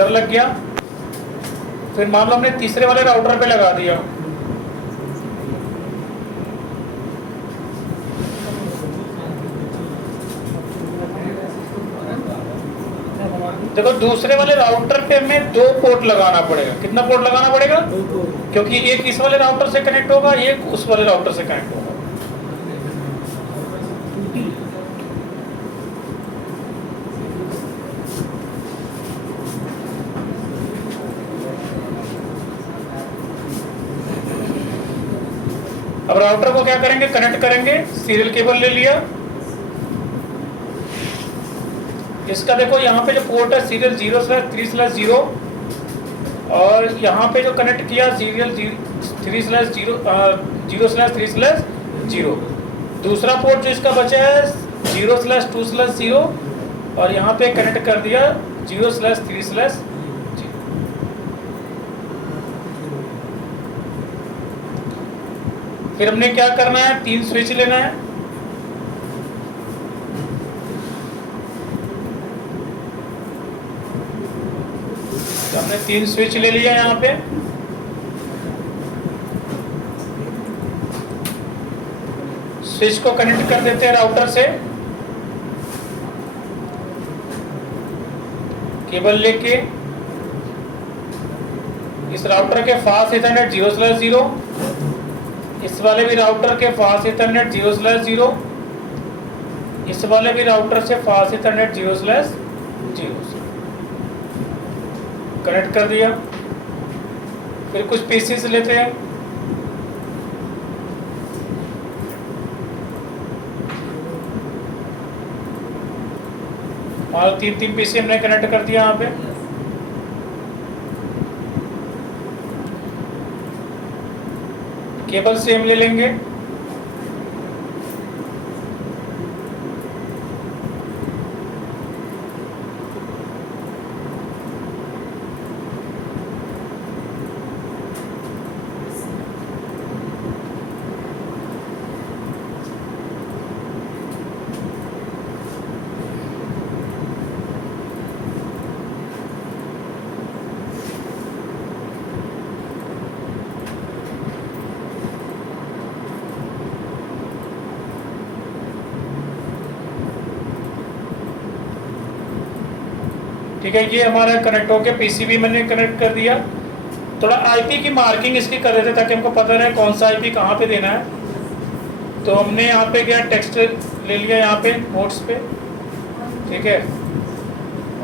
इधर लग गया। फिर मान लो हमने तीसरे वाले राउटर पे लगा दिया, देखो दूसरे वाले राउटर पे हमें 2 पोर्ट लगाना पड़ेगा। कितना पोर्ट लगाना पड़ेगा? क्योंकि एक इस वाले राउटर से कनेक्ट होगा, एक उस वाले राउटर से कनेक्ट होगा। अब राउटर को क्या करेंगे? कनेक्ट करेंगे। सीरियल केबल ले लिया, इसका देखो यहाँ पे जो पोर्ट है सीरियल 0/3/0, और यहाँ पे जो कनेक्ट किया सीरियल 0/3/0। दूसरा पोर्ट जो इसका बचा है 0/2/0, और यहाँ पे कनेक्ट कर दिया 0/3/0। फिर हमने क्या करना है? 3 स्विच लेना है। तो हमने 3 स्विच ले लिया यहाँ पे। स्विच को कनेक्ट कर देते हैं राउटर से, केबल लेके इस राउटर के फास्ट इथरनेट 0/0, इस वाले भी राउटर के फास्ट इथरनेट 0/0, इस वाले भी राउटर से फास्ट इथरनेट 0/0 कनेक्ट कर दिया। फिर कुछ पीसीस लेते हैं, और 3 पीसी हमने कनेक्ट कर दिया यहाँ पे। केबल सेम ले लेंगे, ठीक है। ये हमारा कनेक्ट हो गया, पीसीबी मैंने कनेक्ट कर दिया। थोड़ा आईपी की मार्किंग इसकी कर रहे थे ताकि हमको पता रहे कौन सा आईपी कहाँ पे देना है। तो हमने यहाँ पे क्या टेक्स्ट ले लिया यहाँ पे पोर्ट्स पे, ठीक है,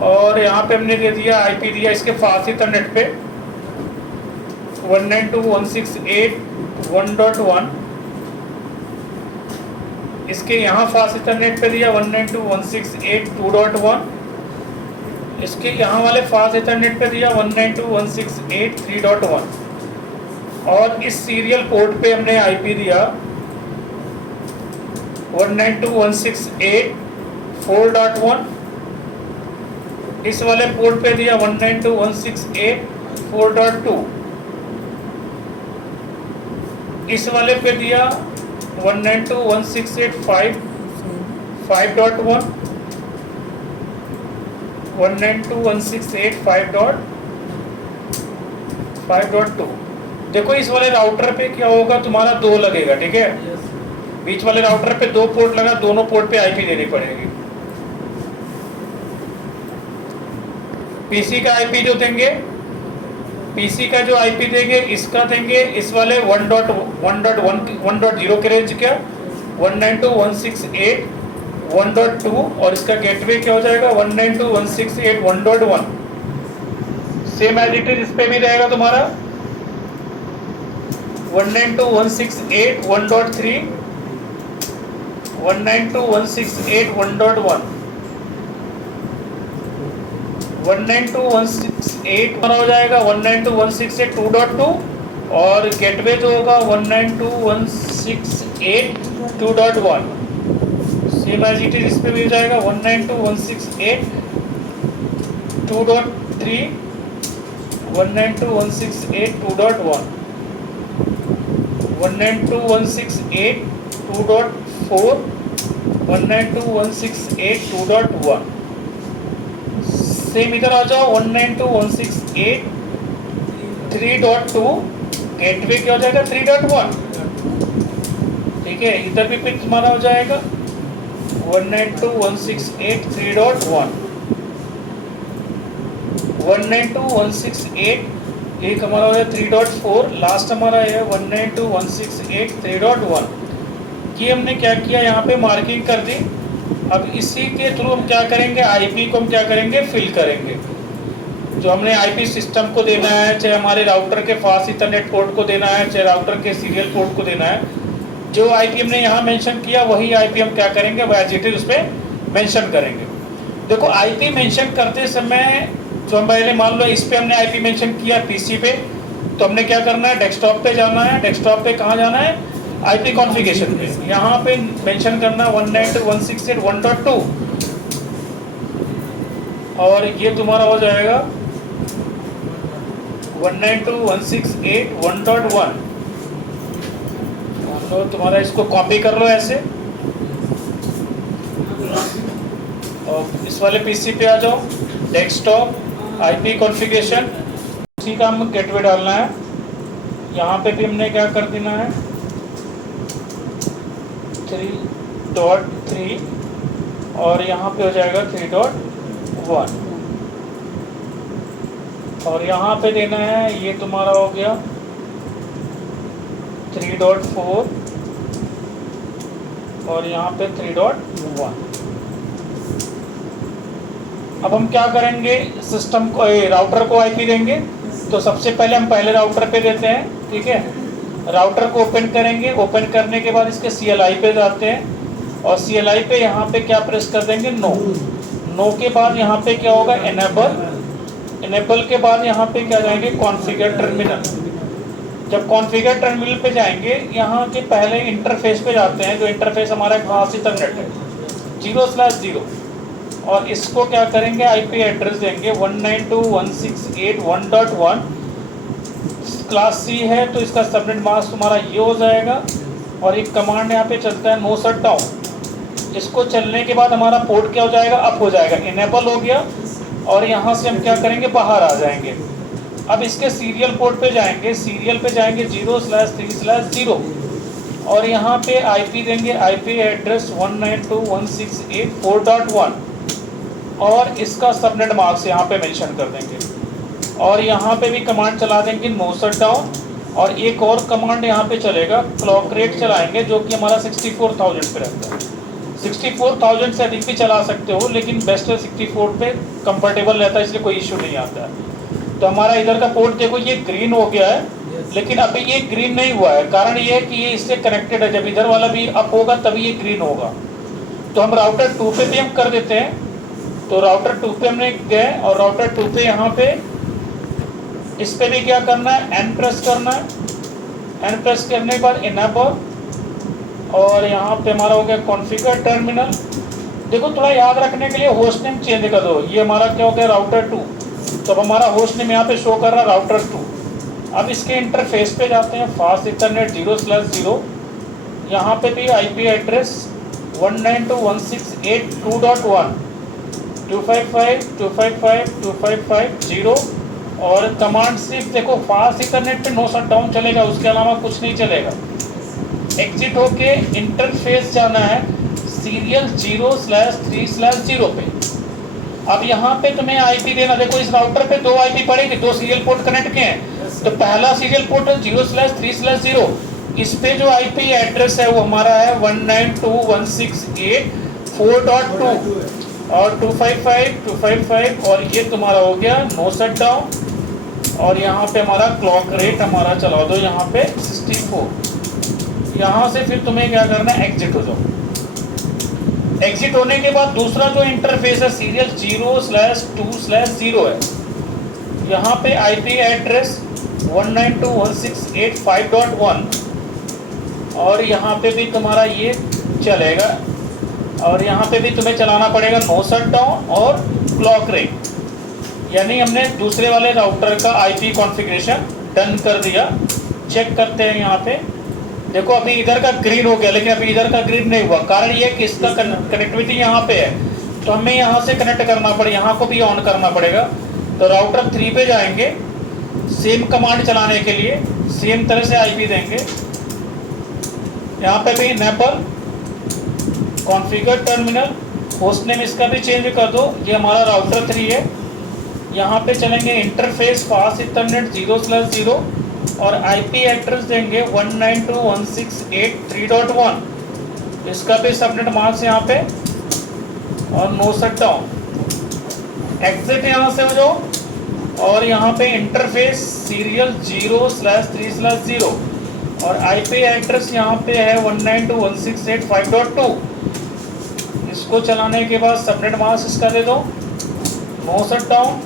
और यहाँ पे हमने दे दिया आईपी दिया इसके फास्ट इथरनेट पे 192.168.1.1, इसके यहाँ फास्ट इथरनेट पे दिया 192.168.2.1, इसके यहाँ वाले फास्ट इथरनेट पे दिया 192.168.3.1, और इस सीरियल पोर्ट पे हमने आईपी दिया 192.168.4.1, इस वाले पोर्ट पे दिया 192.168.4.2, इस वाले पे दिया 192.168.5.1, 192.168.5.2। देखो इस वाले राउटर पे क्या होगा, तुम्हारा 2 लगेगा, ठीक है। बीच वाले राउटर पे 2 पोर्ट लगा, दोनों पोर्ट पे आईपी देनी पड़ेगी। पीसी का आईपी जो देंगे, पीसी का जो आईपी देंगे इसका देंगे इस वाले 1.1.0 के रेंज का 192.168.1.2, और इसका गेटवे क्या हो जाएगा 192.168.1.1। सेम एज इट इज इस पे भी रहेगा तुम्हारा 192.168.1.3, 192.168.1.1, 192.168 हो जाएगा 192.168.2.2, और गेटवे जो होगा 192.168.2.1। सेम एज इट इज इस पे भी हो जाएगा 192.168.2.3, 192.168.2.1, 192.168.2.4, 192.168.2.1। सेम इधर आ जाओ 192.168.3.2 गेटवे क्या हो जाएगा 3.1। ठीक है, इधर भी पिक तुम्हारा हो जाएगा 192.168.3.1 192.168 एक हमारा हो गया 3.4, लास्ट हमारा है 192.168.3.1। ये हमने क्या किया, यहाँ पे मार्किंग कर दी। अब इसी के थ्रू हम क्या करेंगे, आईपी को हम क्या करेंगे, फिल करेंगे। जो हमने आईपी सिस्टम को देना है, चाहे हमारे राउटर के फास्ट इथरनेट पोर्ट को देना है, चाहे राउटर के सीरियल पोर्ट को देना है, जो आईपी हमने यहाँ मेंशन किया वही आईपी हम क्या करेंगे, एज इट इज उस पर मेंशन करेंगे। देखो आईपी मेंशन करते समय जो हम पहले मान लो इस पे हमने आईपी मेंशन किया पीसी पे, तो हमने क्या करना है, डेस्कटॉप पे जाना है। डेस्कटॉप पे कहाँ जाना है, आईपी कॉन्फ़िगरेशन पे, यहाँ पे मेंशन करना 192.168.1.2 और ये तुम्हारा हो जाएगा 192.168.1.1। तो तुम्हारा इसको कॉपी कर लो ऐसे और इस वाले पीसी पे आ जाओ, डेस्कटॉप आईपी कॉन्फ़िगरेशन, उसी का हम गेटवे डालना है। यहाँ पे भी हमने क्या कर देना है 3.3 और यहाँ पे हो जाएगा 3.1 और यहाँ पे देना है, ये तुम्हारा हो गया 3.4 और यहाँ पे 3.1। अब हम क्या करेंगे, सिस्टम को राउटर को आईपी देंगे। तो सबसे पहले हम पहले राउटर पे देते हैं। ठीक है, राउटर को ओपन करेंगे। ओपन करने के बाद इसके CLI पे जाते हैं और CLI पे यहाँ पे क्या प्रेस कर देंगे, नो। नो के बाद यहाँ पे क्या होगा, एनेबल। एनेबल के बाद यहाँ पे क्या जाएंगे, कॉन्फ़िगर टर्मिनल। जब कॉन्फ़िगर टर्मिनल पे जाएंगे, यहाँ के पहले इंटरफेस पे जाते हैं, जो इंटरफेस हमारा खास इथरनेट है 0/0 और इसको क्या करेंगे, आईपी एड्रेस देंगे 192.168.1.1। क्लास सी है तो इसका सबनेट मास्क तुम्हारा ये हो जाएगा और एक कमांड यहाँ पे चलता है नो शट डाउन। इसको चलने के बाद हमारा पोर्ट क्या हो जाएगा, अप हो जाएगा, इनेबल हो गया और यहाँ से हम क्या करेंगे, बाहर आ जाएंगे। अब इसके सीरियल पोर्ट पे जाएंगे, सीरियल पे जाएंगे 0/3/0 और यहाँ पे आईपी देंगे, आईपी एड्रेस 192.168.4.1 और इसका सबनेट मार्क्स यहाँ पे मेंशन कर देंगे और यहाँ पे भी कमांड चला देंगे नो शट डाउन और एक और कमांड यहाँ पे चलेगा, क्लॉक रेट चलाएंगे, जो कि हमारा 64,000 पे रहता है। 64,000 से अधिक भी चला सकते हो, लेकिन बेस्ट 64 पे कंफर्टेबल रहता है, इसलिए कोई इशू नहीं आता है। तो हमारा इधर का पोर्ट देखो ये ग्रीन हो गया है, लेकिन अभी ये ग्रीन नहीं हुआ है। कारण ये है कि ये इससे कनेक्टेड है, जब इधर वाला भी अप होगा तभी ये ग्रीन होगा। तो हम राउटर 2 पे भी हम कर देते हैं। तो राउटर 2 पे हमने गए और राउटर 2 पे यहाँ पे इस पे भी क्या करना है, एन प्रेस करना है। एन प्रेस करने के बाद इनेबल और यहाँ पे हमारा हो गया कॉन्फ़िगर टर्मिनल। देखो थोड़ा याद रखने के लिए होस्ट नेम चेंज कर दो, ये हमारा क्या हो गया, राउटर 2। तो अब हमारा होस्ट नेम यहाँ पे शो कर रहा है राउटर 2। अब इसके इंटरफेस पे जाते हैं, फास्ट इथरनेट 0/0। यहाँ पे भी आईपी एड्रेस 192.168.2.1 255.255.255.0 और कमांड सिर्फ देखो फास्ट इथरनेट पे नो शट डाउन चलेगा, उसके अलावा कुछ नहीं चलेगा। एग्जिट होके इंटरफेस जाना है सीरियल 0/3/0 पे। अब यहाँ पे तुम्हें आईपी देना, देखो इस राउटर पे 2 आईपी पड़ेगी, 2 सीरियल पोर्ट कनेक्ट किए हैं। तो पहला सीरियल पोर्ट है 0/3/0, इस पे जो आईपी एड्रेस है वो हमारा है 192.168.4.2 और 255.255 और ये तुम्हारा हो गया नो शट डाउन और यहाँ पे हमारा क्लॉक रेट हमारा चला दो यहाँ पे 64। यहाँ से फिर तुम्हें क्या करना है, एग्जिट हो जाओ। एग्जिट होने के बाद दूसरा जो इंटरफेस है सीरियल 0/2/0 है। यहाँ पे आईपी एड्रेस 192.168.5.1 और यहाँ पे भी तुम्हारा ये चलेगा और यहाँ पे भी तुम्हें चलाना पड़ेगा नो शट डाउन और क्लॉक रेट। यानी हमने दूसरे वाले राउटर का आईपी कॉन्फ़िगरेशन डन कर दिया। चेक करते हैं यहाँ पे, देखो अभी इधर का ग्रीन हो गया, लेकिन अभी इधर का ग्रीन नहीं हुआ। कारण ये कि इसका कनेक्टिविटी यहाँ पे है, तो हमें यहाँ से कनेक्ट करना पड़ेगा, यहाँ को भी ऑन करना पड़ेगा। तो राउटर 3 पे जाएंगे, सेम कमांड चलाने के लिए सेम तरह से आईपी देंगे। यहाँ पे भी neighbour configure terminal, host name इसका भी चेंज कर दो, ये हमारा राउटर 3 है। यहाँ पे चलेंगे इंटरफेस फास्ट इथरनेट 0/0 और आईपी एड्रेस देंगे 192.168.3.1। इसका भी सबनेट मार्क्स यहाँ पे और नो शटडाउन। एग्जिट यहाँ से हो जाओ और यहाँ पे इंटरफेस सीरियल 0/3/0 और आईपी एड्रेस यहाँ पे है 192.168.5.2। इसको चलाने के बाद सबनेट मास्क इसका दे दो, नो शटडाउन।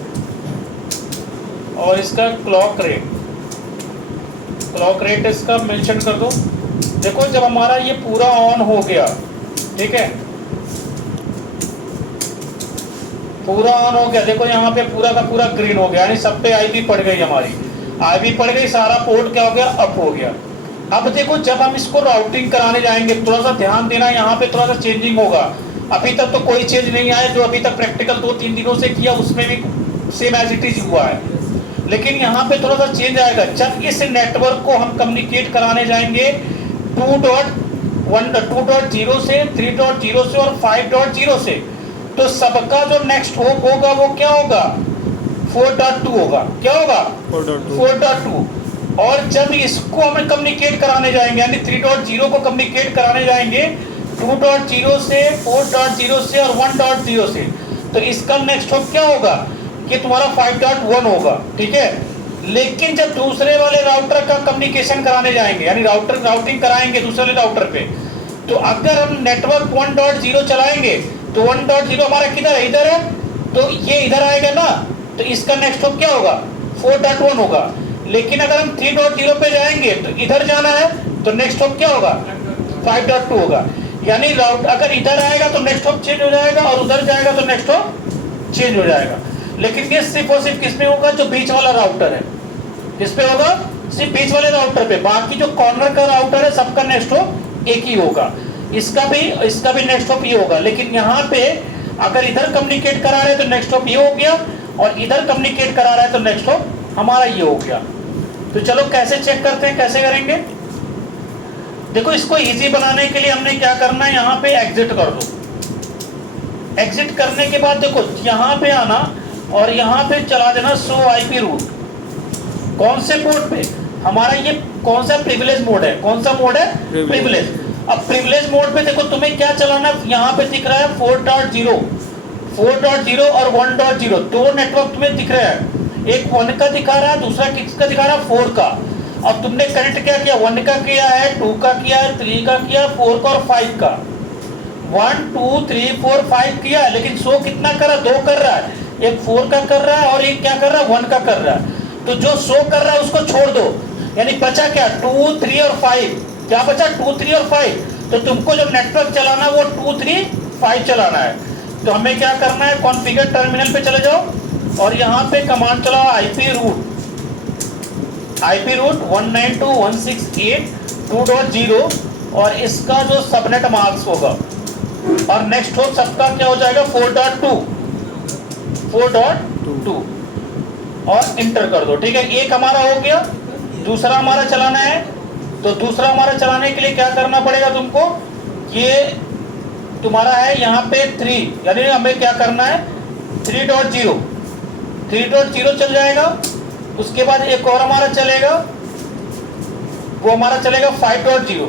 और इसका क्लॉक रेट इसका मेंशन कर दो। देखो जब हमारा ये पूरा ऑन हो गया, ठीक है, पूरा ऑन हो गया, देखो यहाँ पे पूरा का पूरा ग्रीन हो गया, यानी सब पे आईपी पड़ गई, हमारी आईपी पड़ गई, सारा पोर्ट क्या हो गया, अप हो गया। अब देखो जब हम इसको राउटिंग कराने जाएंगे, थोड़ा सा ध्यान देना, यहाँ पे थोड़ा सा चेंजिंग होगा। अभी तक तो कोई चेंज नहीं आया, जो अभी तक प्रैक्टिकल 2-3 दिनों से किया उसमें भी सेम एज इट इज हुआ है, लेकिन यहाँ पे थोड़ा सा चेंज आएगा। जब इस नेटवर्क को हम कम्युनिकेट कराने जाएंगे 2.0 से, 3.0 से और 5.0 से, तो सबका जो नेक्स्ट होप होगा वो क्या होगा, 4.2 होगा। क्या होगा, 4.2। और जब इसको हम कम्युनिकेट कराने जाएंगे, यानी 3.0 को कम्युनिकेट कराने जाएंगे 2.0 से, 4.0 से और 1.0 से, तो इसका नेक्स्ट होप क्या होगा कि तुम्हारा 5.1 होगा, ठीक है। लेकिन जब दूसरे वाले राउटर का कम्युनिकेशन कराने जाएंगे, यानी राउटिंग कराएंगे दूसरे वाले राउटर पे, तो अगर हम नेटवर्क 1.0 चलाएंगे तो 1.0 हमारा किधर है, इधर है, तो ये इधर आएगा ना, तो इसका नेक्स्ट होप क्या होगा, 4.1 होगा। लेकिन अगर हम 3.0 पे जाएंगे तो इधर जाना है, तो नेक्स्ट होप क्या होगा, 5.2 होगा। यानी राउट अगर इधर आएगा तो नेक्स्ट होप चेंज हो जाएगा और उधर जाएगा तो नेक्स्ट होप चेंज हो जाएगा। लेकिन ये सिर्फ और सिर्फ किसमें होगा, जो बीच वाला राउटर है, किस पे होगा, सिर्फ बीच वाले राउटर पे। बाकी जो कॉर्नर का राउटर है सबका नेक्स्ट होप एक ही होगा, इसका भी नेक्स्ट होप ये होगा। लेकिन यहाँ पे अगर इधर कम्युनिकेट करा रहे हैं तो नेक्स्ट होप ये हो गया, और इधर कम्युनिकेट करा रहा है तो नेक्स्ट होप हमारा ये हो गया। तो चलो कैसे चेक करते हैं, कैसे करेंगे। देखो इसको इजी बनाने के लिए हमने क्या करना है, यहाँ पे एग्जिट कर दो। एग्जिट करने के बाद देखो यहाँ पे आना और यहाँ पे चला देना शो आईपी रूट। कौन से पोर्ट पे, हमारा ये कौन सा प्रिविलेज मोड है, कौन सा मोड है, प्रिविलेज। अब प्रिविलेज मोड पे देखो तुम्हें क्या चलाना है, यहाँ पे दिख रहा है 4.0 और 1.0, दो नेटवर्क तुम्हें दिख रहे हैं, एक 1 का दिखा रहा है, दूसरा किसका दिखा रहा है, 4 का। अब तुमने कनेक्ट क्या किया, 1 का किया है, 2 का किया है, 3 का किया, 4 का और 5 का, 1 2 3 4 5 किया, लेकिन शो कितना कर रहा है, 2 कर रहा है, एक 4 का कर रहा है और एक क्या कर रहा है, 1 का कर रहा है। तो जो शो कर रहा है उसको छोड़ दो, यानी बचा क्या, 2 3 और 5, क्या बचा, 2 3 और 5। तो तुमको जो नेटवर्क चलाना है वो 2 3 5 चलाना है। तो हमें क्या करना है, कॉन्फ़िगर टर्मिनल पे चले जाओ और यहाँ पे कमांड चलाओ आईपी रूट 192.168.2.0 और इसका जो सबनेट मार्क्स होगा, और नेक्स्ट होप सबका क्या हो जाएगा, 4.2 और इंटर कर दो, ठीक है। एक हमारा हो गया, दूसरा हमारा चलाना है। तो दूसरा हमारा चलाने के लिए क्या करना पड़ेगा तुमको, ये तुम्हारा है यहाँ पे 3, यानी हमें क्या करना है 3.0 चल जाएगा। उसके बाद एक और हमारा चलेगा, वो हमारा चलेगा 5.0,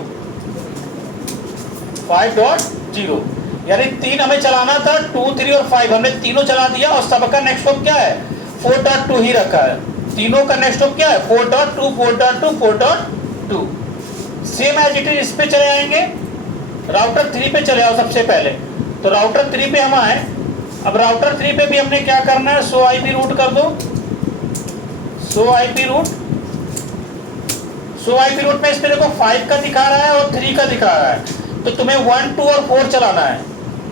यानी 3 हमें चलाना था, 2 3 और 5 हमने तीनों चला दिया और सबका नेक्स्ट होप क्या है, 4.2 ही रखा है। तीनों का नेक्स्ट होप क्या है, 4.2। सेम एज इट इज इस पे चले आएंगे, राउटर 3 पे चले आओ सबसे पहले। तो राउटर 3 पे हम आए, अब राउटर 3 पे भी हमने क्या करना है, शो आईपी रूट कर दो। शो आईपी रूट में इस पे देखो 5 का दिखा रहा है और 3 का दिखा रहा है, तो तुम्हें 1 2 और 4 चलाना है,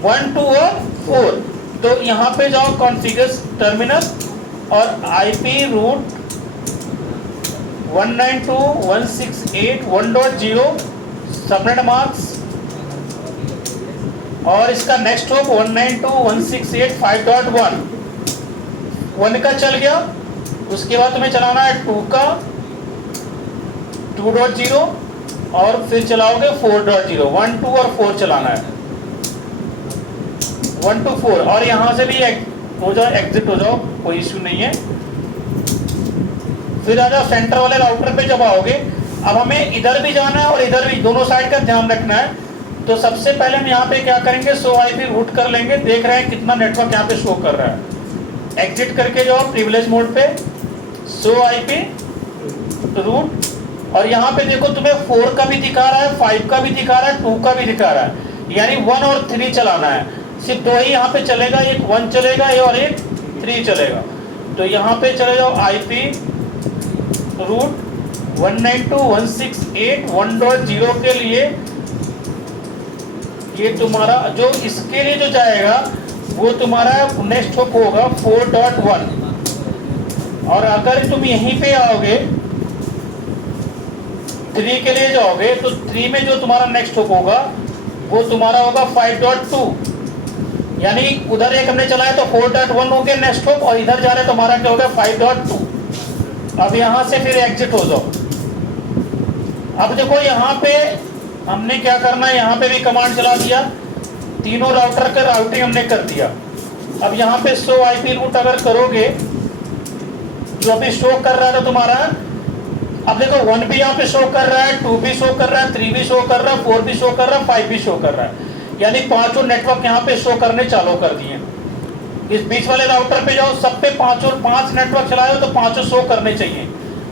1 2 और 4। तो यहाँ पे जाओ कॉन्फ़िगर टर्मिनल और आईपी रूट 192.168.1.0 सबनेट मार्क्स और इसका नेक्स्ट होप 192.168.5.1 1 का चल गया। उसके बाद तुम्हें चलाना है 2 का 2.0 और फिर चलाओगे 4.0 1 2 और 4 चलाना है 1 2 4 और यहाँ से भी हो जाओ, एग्जिट हो जाओ, कोई इश्यू नहीं है। फिर आ जाओ सेंटर वाले राउटर पे जब आओगे, अब हमें इधर भी जाना है और इधर भी, दोनों साइड का ध्यान रखना है। तो सबसे पहले हम यहाँ पे क्या करेंगे, शो आईपी रूट कर लेंगे। देख रहे हैं कितना नेटवर्क यहाँ पे शो कर रहा है। एग्जिट करके जाओ प्रिविलेज मोड पे, शो आईपी रूट, और यहाँ पे देखो तुम्हें 4 का भी दिखा रहा है, 5 का भी दिखा रहा है, 2 का भी दिखा रहा है, यानी 1 और 3 चलाना है। सिर्फ 2 ही यहाँ पे चलेगा, एक 1 चलेगा और एक 3 चलेगा। तो यहाँ पे चले जाओ आईपी रूट 192.168.1.0 के लिए, ये तुम्हारा जो इसके लिए जो जाएगा वो तुम्हारा नेक्स्ट होप होगा 4.1। और अगर तुम यहीं पे आओगे 3 के लिए जाओगे तो 3 में जो तुम्हारा नेक्स्ट होप होगा वो तुम्हारा होगा 5.2, यानी उधर एक हमने चलाया तो 4.1 हो गया नेक्स्ट होप, और इधर जा रहे तो हमारा क्या होगा 5.2। अब यहाँ से फिर एग्जिट हो जाओ। अब देखो यहाँ पे हमने क्या करना है, यहाँ पे भी कमांड चला दिया, तीनों राउटर का राउटिंग हमने कर दिया। अब यहाँ पे शो आईपी रूट अगर करोगे, जो अभी शो कर रहा था तुम्हारा, अब देखो 1 भी यहाँ पे शो कर रहा है, 2 भी शो कर रहा है, 3 भी शो कर रहा है, 4 भी शो कर रहा है, 5 भी शो कर रहा है, यानी पांचों नेटवर्क यहाँ पे शो करने चालू कर दिए। इस बीच वाले राउटर पे जाओ, सब पे 5 नेटवर्क चलाए हो तो पांचों शो करने चाहिए।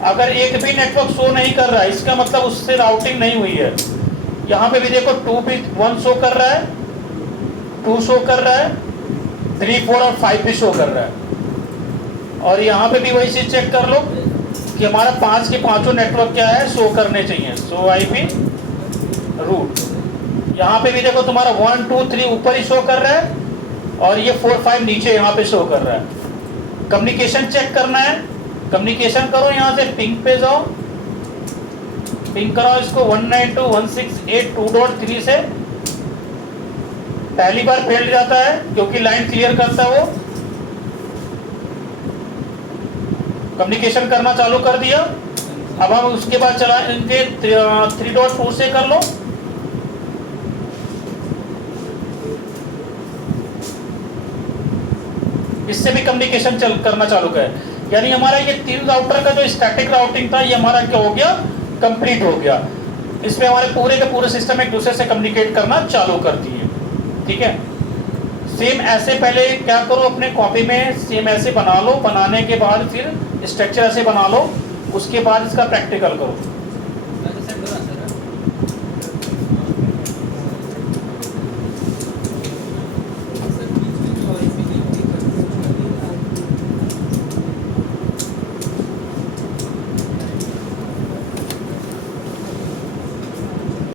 अगर एक भी नेटवर्क शो नहीं कर रहा है, इसका मतलब उससे राउटिंग नहीं हुई है। यहाँ पे भी देखो 2 भी 1 शो कर रहा है, 2 शो कर रहा है, 3 4 और 5 भी शो कर रहा है। और यहाँ पे भी वही चीज चेक कर लो कि हमारा 5 के पांचों नेटवर्क क्या है, शो करने चाहिए। शो आईपी रूट, यहाँ पे भी देखो तुम्हारा 1 2 3 ऊपर ही शो कर रहा है और ये 4 5 नीचे यहाँ पे शो कर रहा है। कम्युनिकेशन चेक करना है, कम्युनिकेशन करो, यहाँ से पिंग पे जाओ, पिंग कराओ इसको 192.168.2.3 से। पहली बार फेल जाता है क्योंकि लाइन क्लियर करता है वो। कम्युनिकेशन करना चालू कर दिया। अब हम उसके बाद चलाएंगे 3.2 से कर लो। इससे भी कम्युनिकेशन करना चालू कर, यानी हमारा ये 3 राउटर का जो स्टैटिक राउटिंग था ये हमारा क्या हो गया, कंप्लीट हो गया। इसमें हमारे पूरे के पूरे सिस्टम एक दूसरे से कम्युनिकेट करना चालू कर दिए। ठीक है, सेम ऐसे पहले क्या करो, अपने कॉपी में सेम ऐसे बना लो, बनाने के बाद फिर स्ट्रक्चर ऐसे बना लो, उसके बाद इसका प्रैक्टिकल करो।